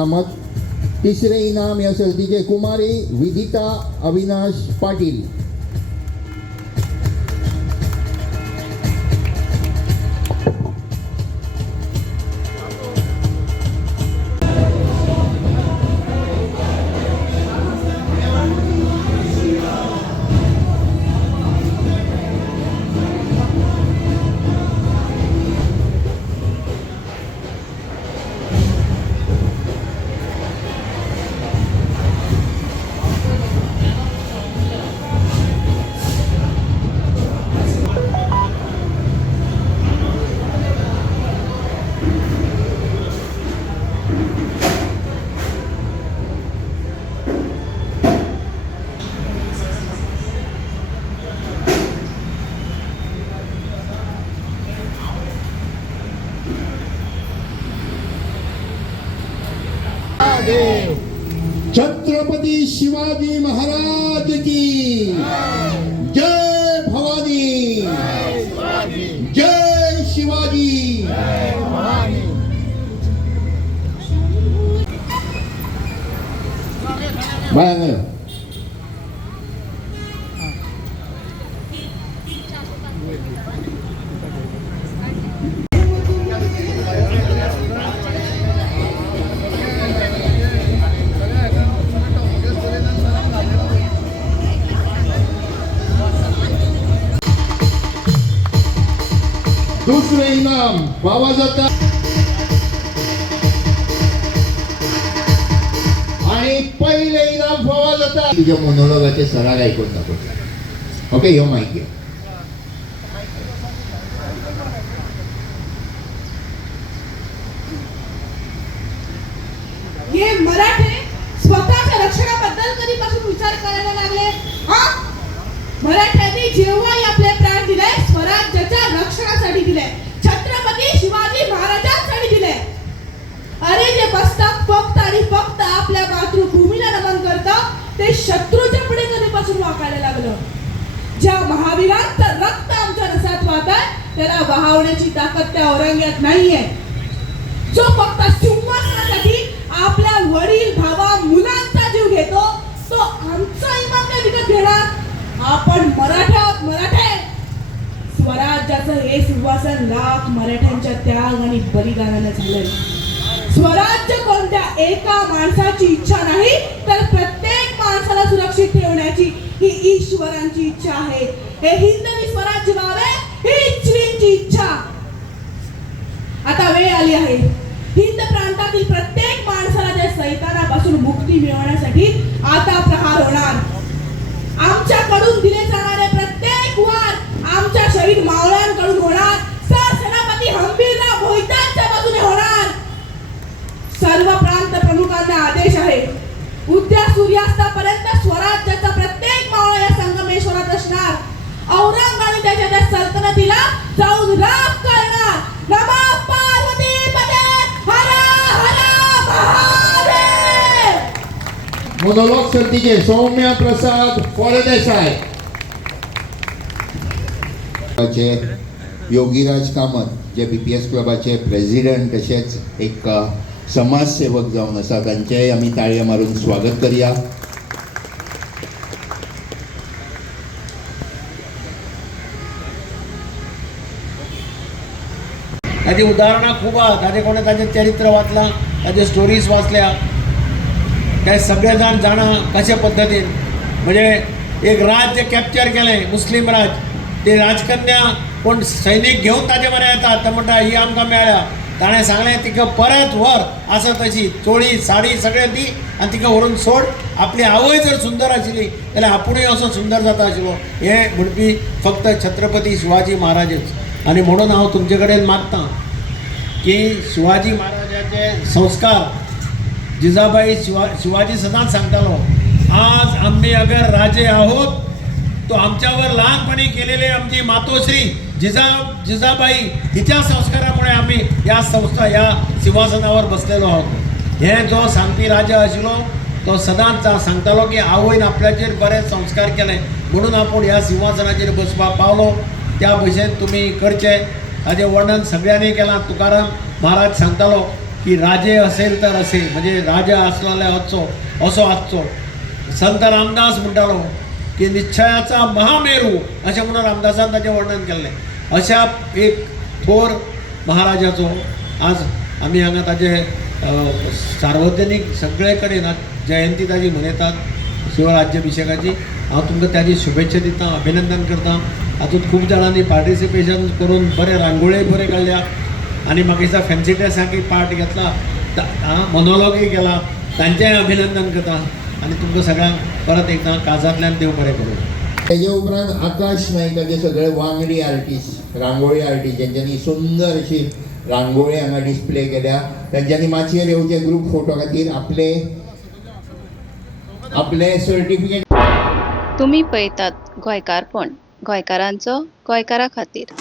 कामत. तिसरे इनाम या सर्तीचे कुमारी विदिता अविनाश पाटील. छत्रपती शिवाजी महाराज की जय. भवानी जय. शिवाजी बाय. दुसरे इनाम पावा जाता आणि पहिले इनाम पावा जाता. तुझ्या मोनोलॉगाचे सराग ऐकून दाखव. ओके, यो माहिती आहे. हे मराठे स्वतःच्या रक्षणाबद्दल कधीपासून विचार करायला लागले? हा, मराठ्यांनी जेव्हाही आपले प्राण दिले स्वराज्याच्या रक्षणासाठी दिले, छत्रपती शिवाजी महाराजांसाठी दिले. अरे जे पुस्तक फक्त आणि फक्त आपल्या मातृभूमीला नमन करतं ते शत्रूच्या पुढे कधीपासून वाकायला लागलं. ज्या महावीरांचं रक्त आमच्या रसात वाहतंय त्याला बहावण्याची ताकद त्या औरंग्यात नाहीये. जो फक्त सिंहासनासाठी आपल्या वडील भावा मुलांचा जीव घेतो तो आमचा इमाम काय विकत घेणार? आपण मराठे आहोत, मराठे. स्वराज्याचं हे सिंहासन लाख मराठ्यांच्या त्याग आणि बलिदानाने झालंय. स्वराज्य कोणत्या एका माणसाची इच्छा नाही तर प्रत्येक माणसाला सुरक्षित ठेवण्याची ही ईश्वरांची इच्छा आहे. हे हिंदवी स्वराज्य व्हावे ही श्रींची इच्छा. आता वेळ आली आहे हिंद प्रांतातील प्रत्येक माणसाला त्या सैतानापासून मुक्ती मिळवण्यासाठी आता प्रहार होणार. आमच्याकडून दिले जाणारे प्रत्येक वार आमच्या शहीद मावळ्यांकडून होणार. सरसेनापती हंबीरराव मोहितांच्या बाजूने होणार. सर्व प्रांत प्रमुखांना आदेश आहे उद्या सूर्यास्तापर्यंत स्वराज्याचा प्रत्येक मावळा या संगमेश्वरात असणार. औरंग आणि त्याच्या सल्तनतीला जाऊन राख करणार. नमः पार्वतीपते हर हर महादेव. मोनोलॉग सर्तीचे सौम्या प्रसाद फळदेसाई. योगीराज कामत जे BPS क्लबाचे प्रेसिडेंट तसेच एक समाजसेवक जावन आसा तांचेय आमी ताळयो मारून स्वागत करूया. ताजी उदाहरणां खूब आहा. ताजे कोणें ताजें चरित्र वाचलां, ताजे स्टोरीज वाचल्या, ते सगळे जाण जाणा कशा पद्दतीन म्हणजे एक राज्य कॅप्चर केलें मुस्लीम राज. ते राजकन्या कोण सैनीक घेवन ताजे बरें येतात ते म्हणटा ही आमकां मेळ्ळ्या. ताणें सांगलें तिका परत व्हर आसा तशी चोळी साडी सगळें दी आनी तिका व्हरून सोड. आपली आवय जर सुंदर आशिल्ली जाल्यार आपुणूय असो सुंदर जाता आशिल्लो. हें म्हणपी फक्त छत्रपती शिवाजी महाराजच. आनी म्हणून हांव तुमचे कडेन मागतां की शिवाजी महाराजाचे संस्कार जिजाबाई शिवाजी सदांच सांगतालो, आज आम्ही अगर राजे आहोत तो आमच्यावर लहानपणी केलेले आमची मातोश्री जिजाबाई हिच्या संस्कारामुळे आम्ही या सिंहासनावर बसलेलो आहोत. हे जो सांगपी राजा आशिल्लो तो सदांच सांगतालो की आवयन आपल्याचेर बरे संस्कार केले म्हणून आपण ह्या सिंहासनाचेर बसपाक पावलो. त्या भशेन तुम्ही करचे. ताजें वर्णन सगळ्यांनी केलां. तुकाराम महाराज सांगतालो की राजे असेल तर असे म्हणजे राजा असलेले असो आसचो. संत रामदास म्हणटालो की निश्चयाचा महामेरू अशें म्हणून रामदासान ताचें वर्णन केल्लें. अशा एक थोर महाराजाचो आज आमी हांगा ताजे सार्वजनीक सगळे कडेन जयंती ताजी मनयतात शिवराज्याभिशेकाची. हांव तुमकां त्याची शुभेच्छा दिता, अभिनंदन करता. हातूंत खूब जाणांनी पार्टिसिपेशन करून बरे रांगोळी बरे काडल्या आनी म्हाका दिसता फॅन्सी ड्रेसांकय पार्ट घेतला, मोनोलॉगय केला. तांचेंय अभिनंदन करता आनी तुमकां सगळ्यांक परत एकदां काळजांतल्यान देव बरें करूं. त्याचे उपरांत आकाश नाईक हे सगळे वांगडी आर्टिस्ट, रांगोळी आर्टिस्ट, ज्यांच्यांनी सुंदर अशी रांगोळी हांगा डिस्प्ले केल्या. तांच्यांनी माचयेर येवचे ग्रूप फोटो खातीर आपले सर्टिफिकेट. तुम्ही पळयतात गोंयकारपण, गोंयकारांचो गोंयकारा खातीर.